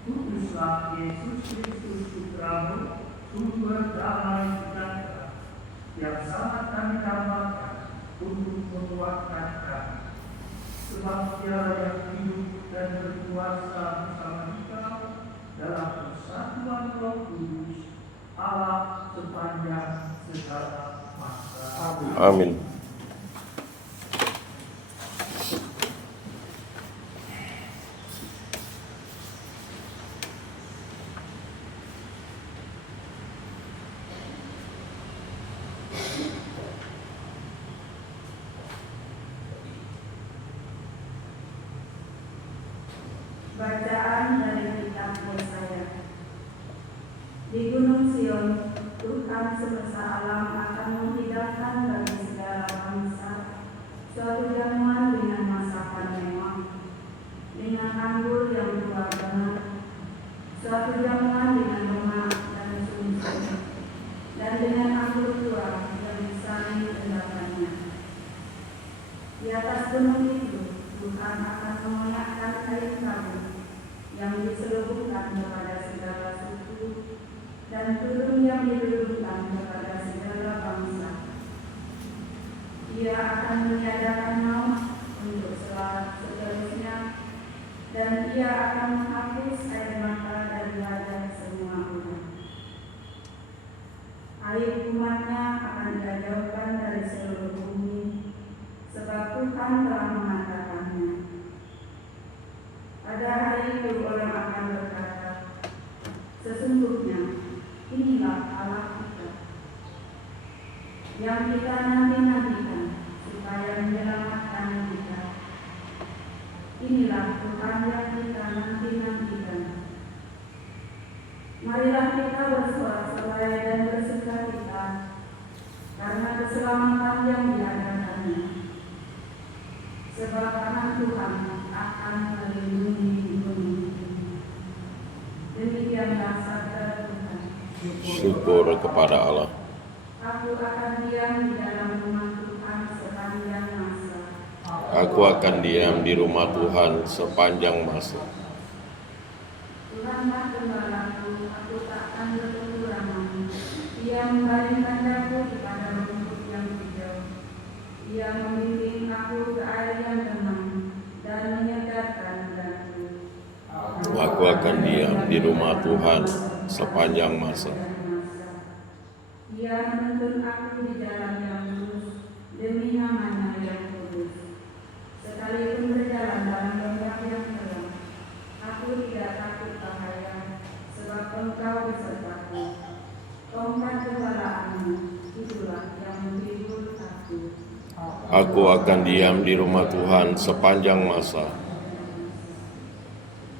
Kuduslah Yesus Kristus Putramu, sumber damai sejahtera, yang sangat kami dambakan untuk menguatkan kami. Sebab Dia yang hidup dan berkuasa bersama kita dalam persatuan Roh Kudus, Allah sepanjang segala masa. Amin. Bacaan dari kitab Yesaya. Di Gunung Sion, Tuhan semesta alam akan menghidangkan bagi segala bangsa suatu jamuan dengan masakan mewah, dengan anggur yang tua benar, suatu jamuan dengan lemak dan sumsum, dan dengan anggur tua yang disaring endapannya. Di atas gunung itu, Tuhan akan mengoyakkan kain kabut yang diselubungkan kepada segala suku dan turun yang didudukkan kepada segala bangsa. Ia akan meniadakan maut untuk seterusnya, dan ia akan menghapus air mata dari wajah semua orang. Aib umatnya akan dijauhkan dari seluruh bumi, sebab Tuhan telah mengatakannya. Pada hari itu orang akan berkata, sesungguhnya inilah Allah kita, yang kita nanti-nantikan supaya menyelamatkan kita. Inilah Tuhan yang kita nanti-nantikan. Marilah kita bersorak-sorai dan bersukacita karena keselamatan yang diadakannya. Sebab tangan Tuhan akan melindungi bumi. Demikianlah sabda Tuhan. Syukur kepada Allah. Aku akan diam di dalam rumah Tuhan sepanjang masa. Aku akan diam di rumah Tuhan sepanjang masa. Tuhanlah gembalaku, aku tak akan berkekurangan. Ia membaringkan daku kepada rumput yang hijau. Ia membimbing aku ke air yang tenang dan menyegarkan daku. Aku akan diam di rumah Tuhan sepanjang masa. Ia menuntun aku di jalan yang lurus demi namanya yang kudus. Sekalipun berjalan dalam lembah yang gelap, aku tidak takut bahaya, sebab Engkau besertaku. Tongkat gembalaanmu, itulah yang menghibur aku. Aku akan diam di rumah Tuhan sepanjang masa.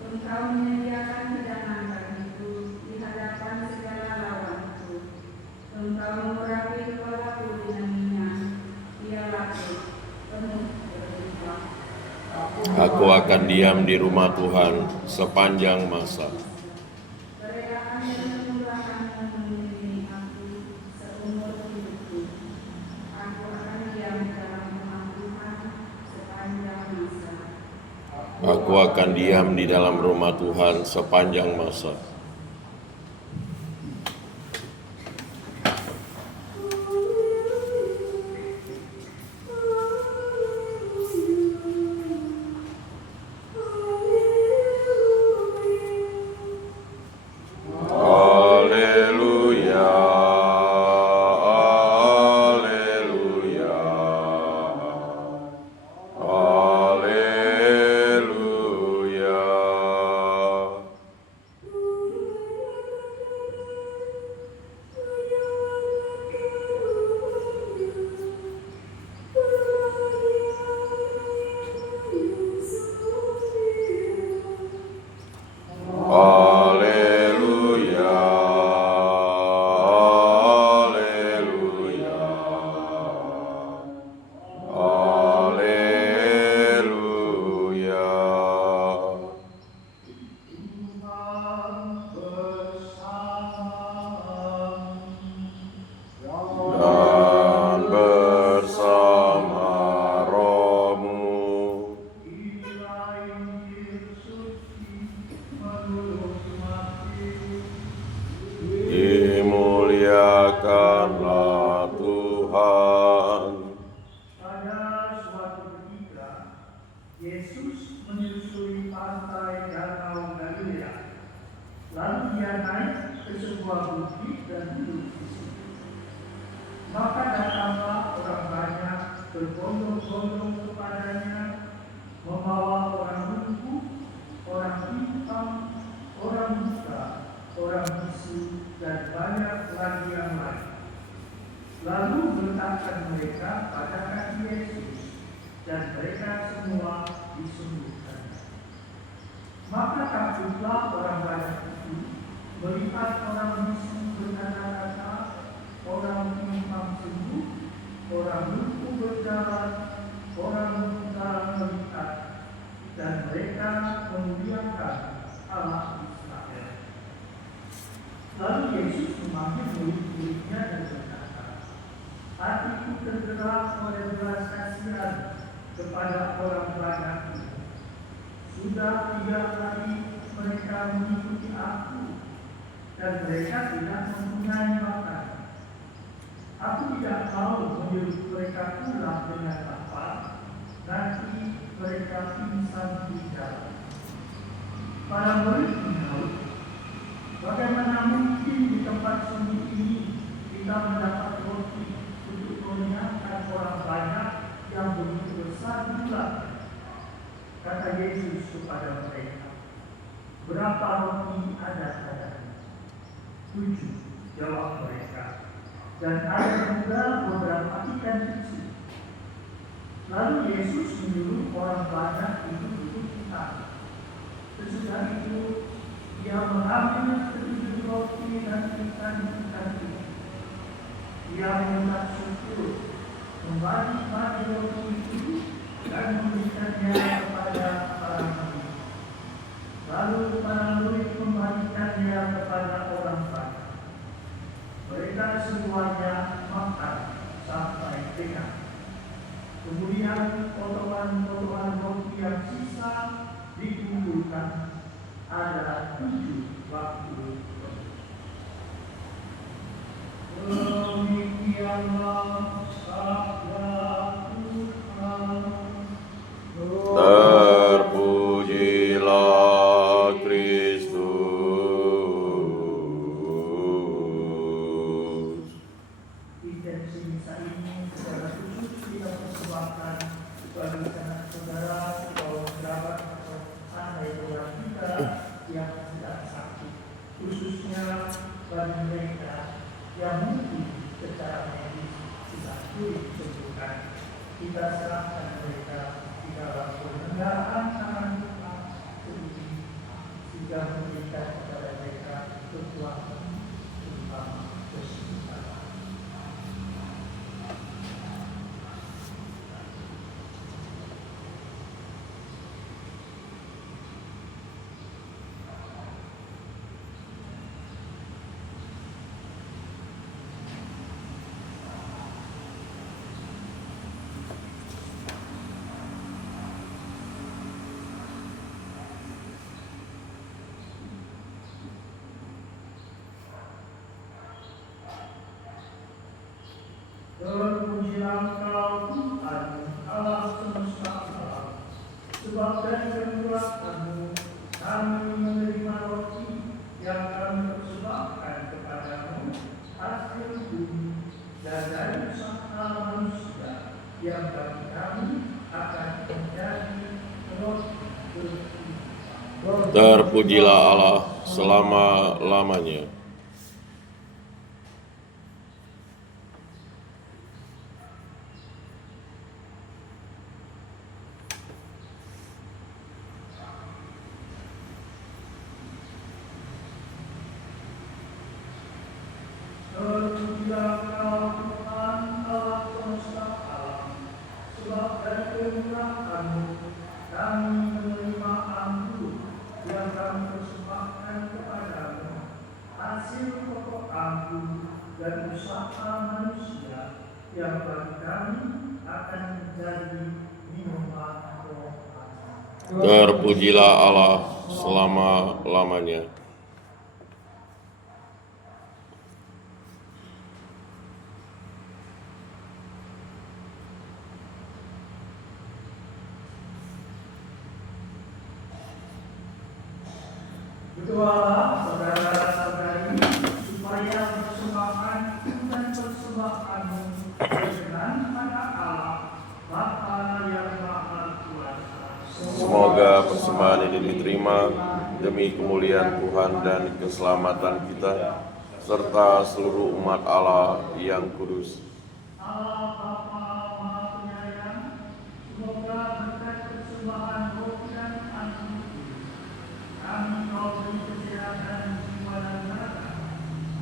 Engkau menyediakan hidangan bagiku di hadapan segala lawanku. Engkau mengurapi kepalaku dengan minyak, dialaku penuh berlimpah. Aku akan diam di rumah Tuhan sepanjang masa. Kerelaan dan kemurahan mengiringi aku seumur hidupku. Aku akan diam di dalam rumah Tuhan sepanjang masa. Aku akan diam di dalam rumah Tuhan sepanjang masa. Haleluya, haleluya, haleluya. naik ke sebuah bukit dan duduk di situ. Maka datanglah orang banyak berbondong-bondong kepadanya, membawa orang lumpuh, orang pimpang, orang buta, orang bisu, dan banyak lagi yang lain. Lalu meletakkan mereka pada kaki Yesus, dan mereka semua disembuhkan. Maka takutlah orang banyak itu melihat orang bisu berkata-kata, orang pimpang sembuh, orang lumpuh berjalan, orang buta melihat, dan mereka memuliakan Allah Israel. Lalu Yesus memanggil murid-muridnya dan berkata, hatiku tergerak oleh belas kasihan kepada orang banyak itu. Sudah 3 hari mereka mengikuti aku, dan mereka tidak mempunyai makan. Aku tidak mau menyuruh mereka pulang dengan lapar, nanti mereka pingsan di jalan. Para murid menjawab, bagaimana mungkin di tempat sunyi ini kita mendapat roti untuk mengenyangkan orang banyak yang begitu besar jumlahnya? Kata Yesus kepada mereka, berapa roti ada padanya? 7, jawab mereka. Dan ada juga beberapa ikan kecil. Lalu Yesus menyuruh orang banyak itu duduk di tanah. Sesudah itu, Dia mengambil 7 roti dan ikan itu. Dia mengucap syukur, membagi-bagi roti itu, dan memberikannya kepada para murid. Lalu para murid membagikannya kepada orang banyak. Mereka semuanya makan sampai kenyang. Kemudian potongan-potongan roti yang sisa dikumpulkan, ada 7 waktu. Demikianlah sabda Tuhan. Terpujilah Kristus. Intensi misa ini secara khusus kita persembahkan bagi saudara atau kerabat atau saudara kita yang sedang sakit, khususnya bagi mereka yang mungkin secara medis sudah sulit disembuhkan. Kita serahkan mereka di dalam penyelenggaraan tangan Tuhan sendiri, sehingga memberikan kepada mereka kekuatan terutama kesembuhan. Terpujilah Engkau Tuhan Allah semesta alam, sebab dari kemurahan-Mu kami menerima roti yang kami persembahkan kepadamu, hasil bumi dan dari usaha manusia yang bagi kami akan menjadi roti kehidupan. Terpujilah Allah selama-lamanya. Terpujilah Engkau Tuhan Allah semesta alam, sebab dari kemurahan-Mu kami menerima anggur yang kami persembahkan kepadamu, hasil pokok anggur dan usaha manusia yang bagi kami akan menjadi minuman rohani. Terpujilah Allah selama-lamanya. Berdoalah saudara-saudara semoga persembahan ini diterima demi kemuliaan Tuhan dan keselamatan kita, serta seluruh umat Allah yang kudus. Allah Bapa Maha Penyayang, semoga berkat persembahan roh dan anugerah kami kau beri kesehatan jiwa dan raga,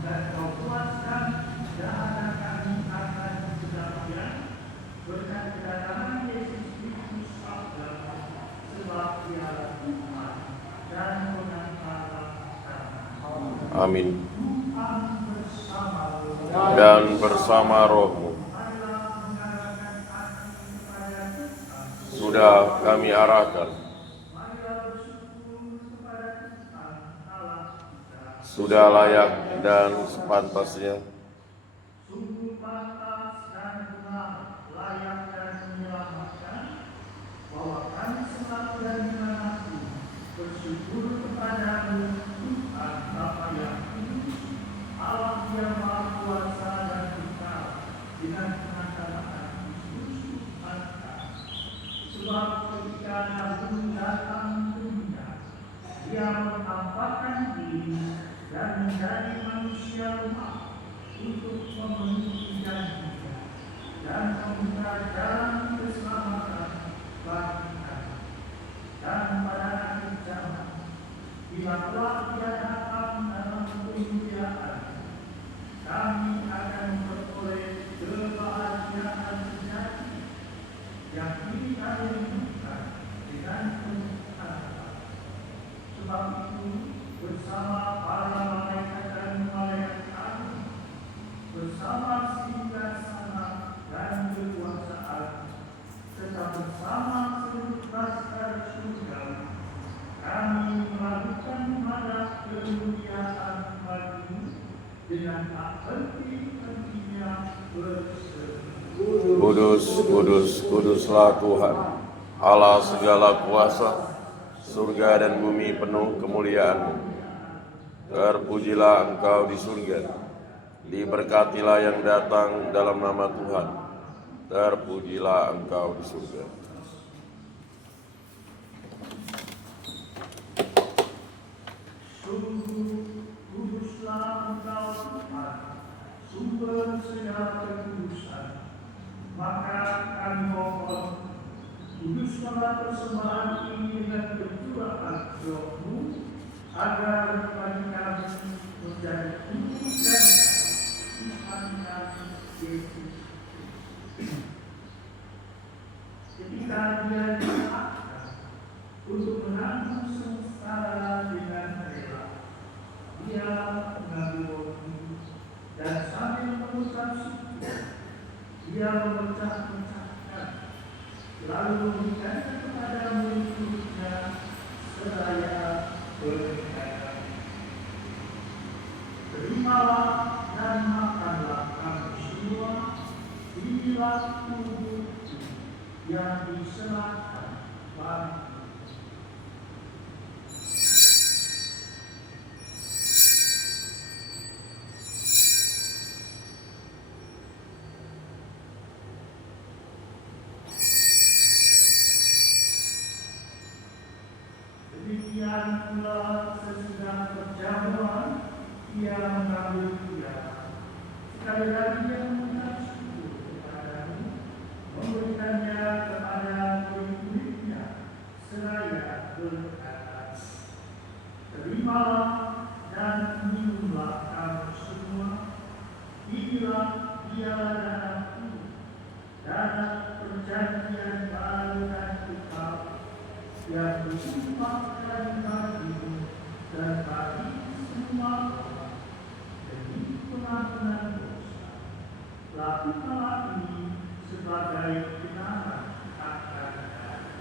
dan kau puaskan dahaga kami akan kedamaian berkat kedatangan Yesus Kristus Allah, sebab Dialah Tuhan dan pengantara kami. Amin. Tuhan bersama Dan bersama rohmu sudah kami arahkan, sudah layak dan sepantasnya sungguh pantas dan benar, layak dan menyelamatkan, bahwa kami selalu dan dimanapun bersyukur kepadamu, Tuhan Bapa yang kudus, Allah yang Maha Kuasa dan kekal, dengan pengantaraan Kristus Tuhan kami. Sebab ketika Nabi datang ke dunia, Dia menampakkan diri dan menjadi manusia lemah untuk memenuhi janji-Nya dan membuka jalan keselamatan bagi kami. Dan pada akhir zaman, bila telah Dia datang dalam kemuliaan, kami akan memperoleh kebahagiaan sejati yang kini kami rindukan dengan penuh harapan. Sebab itu, bersama para malaikat dan malaikat agung, bersama singgasana dan kekuasaan, serta bersama seluruh laskar surga, kami melakukan ibadah kemuliaan bagi-Mu dengan tak henti-hentinya berseru. Kudus, kudus, kuduslah Tuhan, Allah segala kuasa, surga dan bumi penuh kemuliaan-Mu. Terpujilah Engkau di surga, diberkatilah yang datang dalam nama Tuhan. Terpujilah Engkau di surga. Sungguh kuduslah Engkau Tuhan, sumber segala kekudusan. Maka kami mohon, kuduskanlah persembahan ini dengan percurahan Roh-Mu, agar bagi kami menjadi tubuh dan Tuhan kami Yesus. Ketika Dia diangkat untuk menanggung sengsara dengan rela, Dia mengambil roti dan sambil mengucap syukur, Dia memecah-mecahkan, lalu memberikannya kepada murid-muridnya seraya berkata, "Terimalah dan makanlah kamu semua, inilah tubuhku yang diserahkan bagi." Demikian pula sesudah perjamuan, Dia mengambil piala. Sekali lagi Dia mengucap syukur kepadamu, memberikannya kepada murid-muridnya seraya berkata, "Terimalah dan minumlah kamu semua, inilah piala darahku, darah perjanjian baru dan kekal, yang disumpahkan bagimu dan bagi semua orang demi pengampunan dosa. Lakukanlah ini sebagai kenangan akan kami."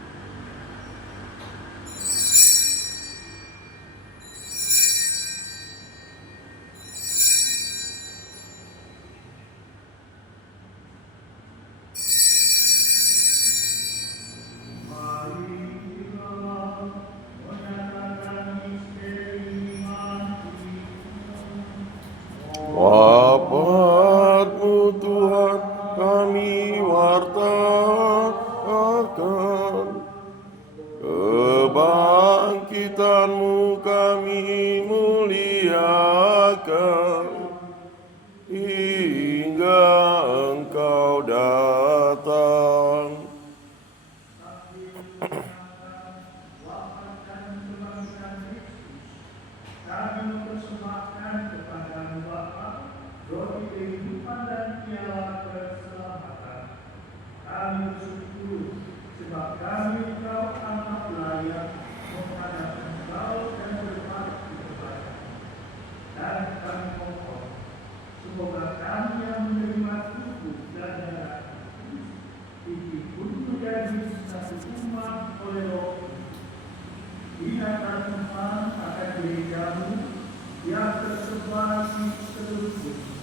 Wafat-Mu Tuhan kami wartakan, kebangkitan-Mu kami muliakan, hingga Engkau datang. Kami mempersembahkan kepada-Mu Bapa roti kehidupan dan piala keselamatan. Kami bersyukur sebab kami Engkau amat layak menghadap Engkau dan berbakti kepada. Dan kami mohon semoga kami yang menerima tubuh dan darah Kristus dipikul menjadi satu umat oleh Roh binatang Tuhan akan gereja-Mu yang tersebar di seluruh bumi.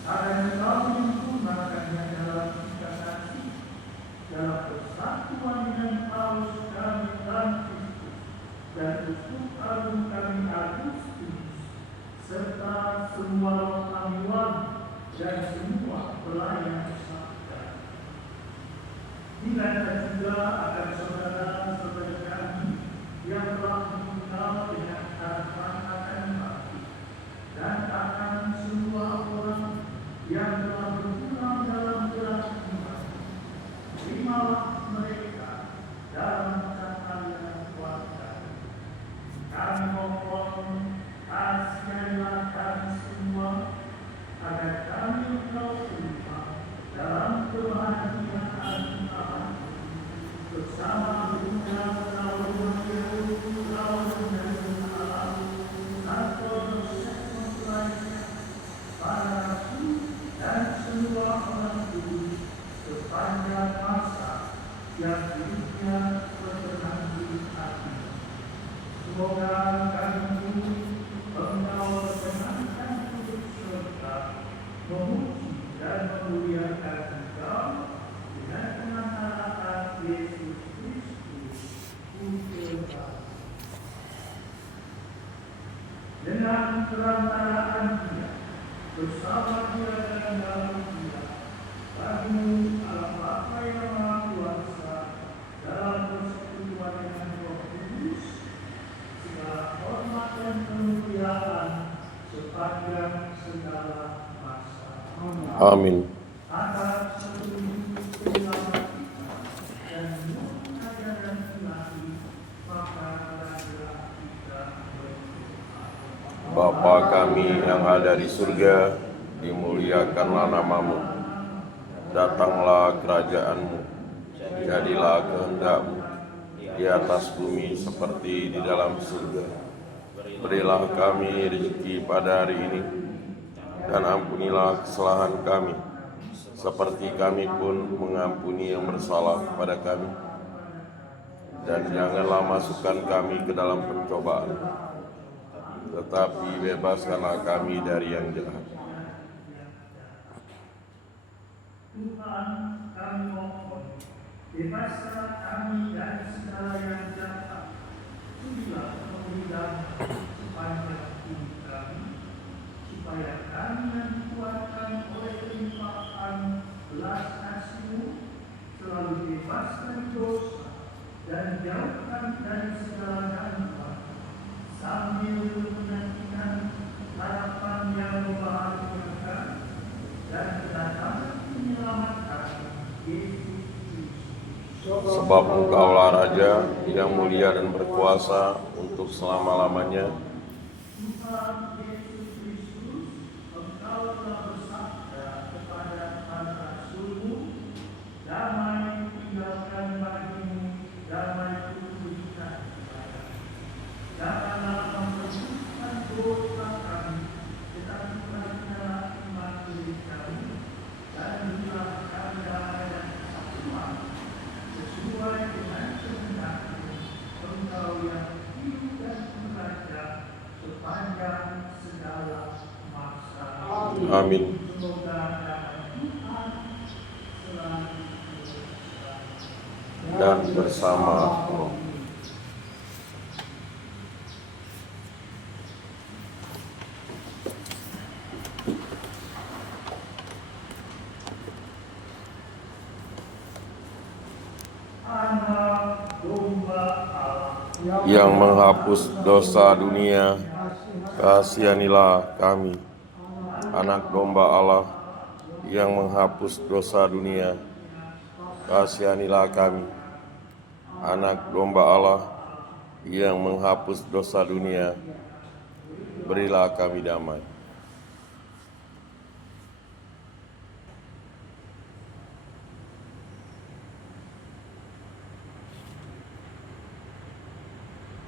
Karena Kau menyempurnakannya dalam kita kasih, dalam persatuan dengan Paulus kami dan Kristus, dan uskup agung kami Agustinus, serta semua rohaniwan dan semua pelayan sabda. Dilanjutkan juga akan saudara-saudara kami yang telah meninggal dengan harapan akan mati, dan akan semua orang yang telah berpulang dalam gelap iman. Terimalah mereka dalam cahaya keluarga. Kami mohon kasihanilah kami semua, agar kami Engkau terima dalam kebahagiaan Allah bersama dengan sepanjang masa yang hidupnya bertenang di hati. Semoga kami Engkau berkenankan hidup serta memuji dan memuliakan Engkau dengan pengantaraan Yesus Kristus dengan perantaraan Dia bersama Dia dan dalam Dia. Bagi-Mu Allah Bapa yang Maha Kuasa dalam persekutuan dengan Roh Kudus, segala hormat dan kemuliaan sepanjang segala masa. Amin. Atas seluruh penyelamat kita dan ajaran ilahi, maka marilah kita berdoa. Bapa kami yang ada di surga, dimuliakanlah nama-Mu. Datanglah kerajaan-Mu, jadilah kehendak-Mu di atas bumi seperti di dalam surga. Berilah kami rezeki pada hari ini, dan ampunilah kesalahan kami, seperti kami pun mengampuni yang bersalah kepada kami. Dan janganlah masukkan kami ke dalam pencobaan, tetapi bebaskanlah kami dari yang jahat. Tuhan, kami mohon, bebaskanlah kami dari segala yang jahat. Sudilah pemberian sepanjang hidup kami, supaya kami yang dikuatkan oleh kelimpahan belas kasih-Mu selalu bebas dari dosa dan jauhkan dari segala gangguan, sambil menantikan harapan yang membahagiakan dan kedatangan menyelamatkan Yesus Kristus. Sebab Engkaulah Raja yang mulia dan berkuasa untuk selama-lamanya. Tuhan Yesus Kristus, Engkau telah bersabda kepada para rasul-Mu, damai tinggalkan bagimu, damai kuberikan kepadamu. Janganlah mempersatukan dosa kami, tetapi berikanlah iman gereja-Mu, dan berilah kami damai dan kesatuan sesuai dengan kehendak-Mu, Engkau yang hidup dan beraja sepanjang segala masa. Amin. Semoga damai Tuhan selalu Dan bersama Roh. Anak domba Allah yang menghapus dosa dunia, kasihanilah kami. Anak domba Allah yang menghapus dosa dunia, kasihanilah kami. Anak domba Allah yang menghapus dosa dunia, berilah kami damai.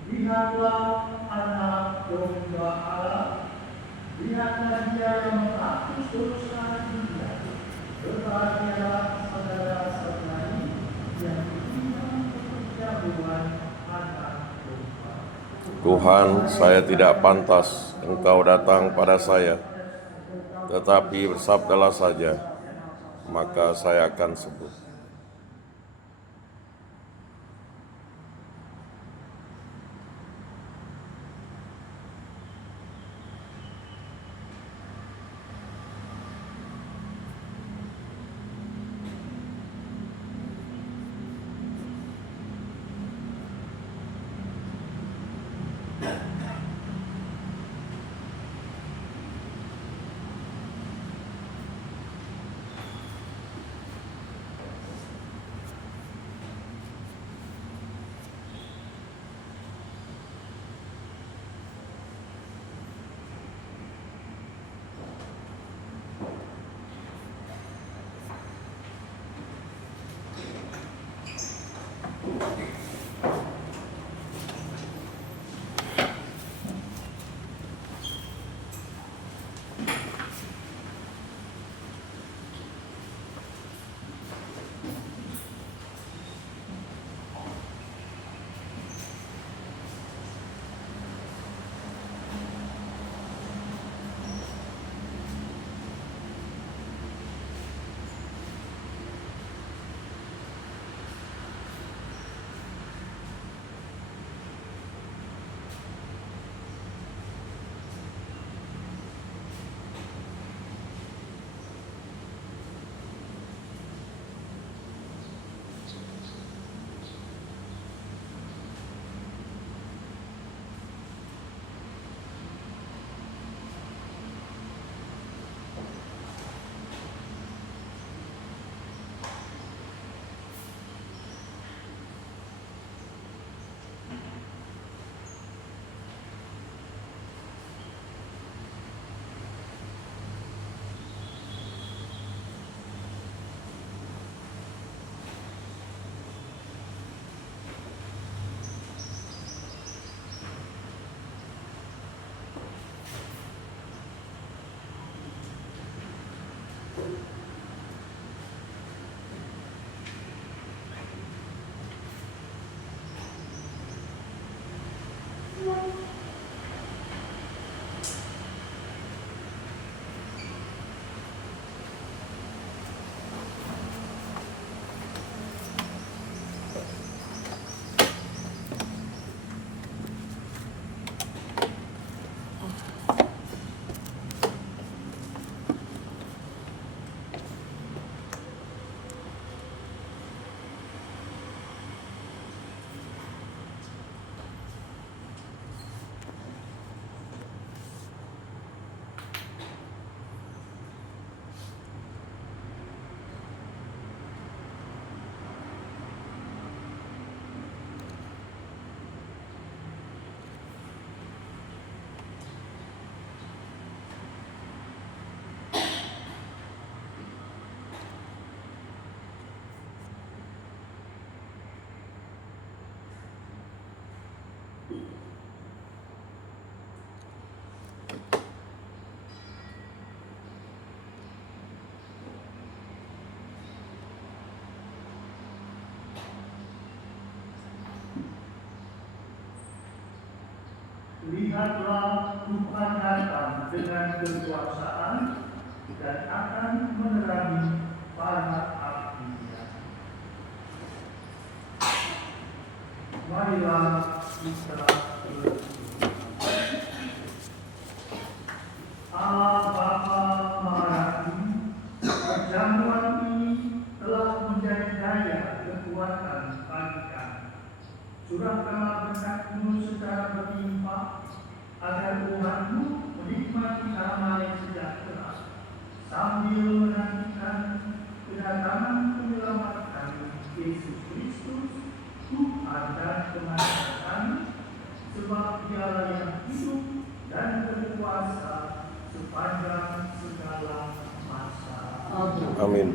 Lihatlah anak domba Allah, lihatlah dia yang menghapus dosa dunia. Berbahagialah saudara-saudari yang beriman perjamuan anak domba. Tuhan, saya tidak pantas Engkau datang pada saya, tetapi bersabdalah saja, maka saya akan sembuh. Lihatlah Tuhan datang dengan kekuasaan dan akan menerangi para abdinya. Marilah kita berdoa. Allah Bapa Maha, perjamuan ini telah menjadi daya kekuatan bagi kami. Curahkanlah berkat-Mu berlimpah, agar umatmu menikmati damai sejahtera sambil menantikan kedatangan penyelamat kami Yesus Kristus, Tuhan dan Pengajar kami, sebab Dialah yang hidup dan berkuasa sepanjang segala masa. Amin.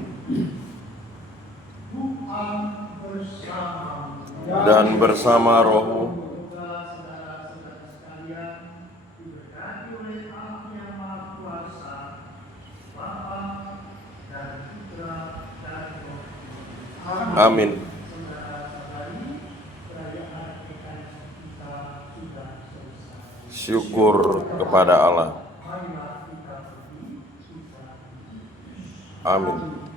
Tuhan bersama Dan bersama rohmu, semoga saudara-saudara sekalian diberkati oleh Allah yang Maha Kuasa, Bapa dan Putra dan Roh Kudus. amin. Saudara-saudari, perayaan Ekaristi kita sudah selesai. Syukur kepada Allah. Marilah kita pergi, kita Amin.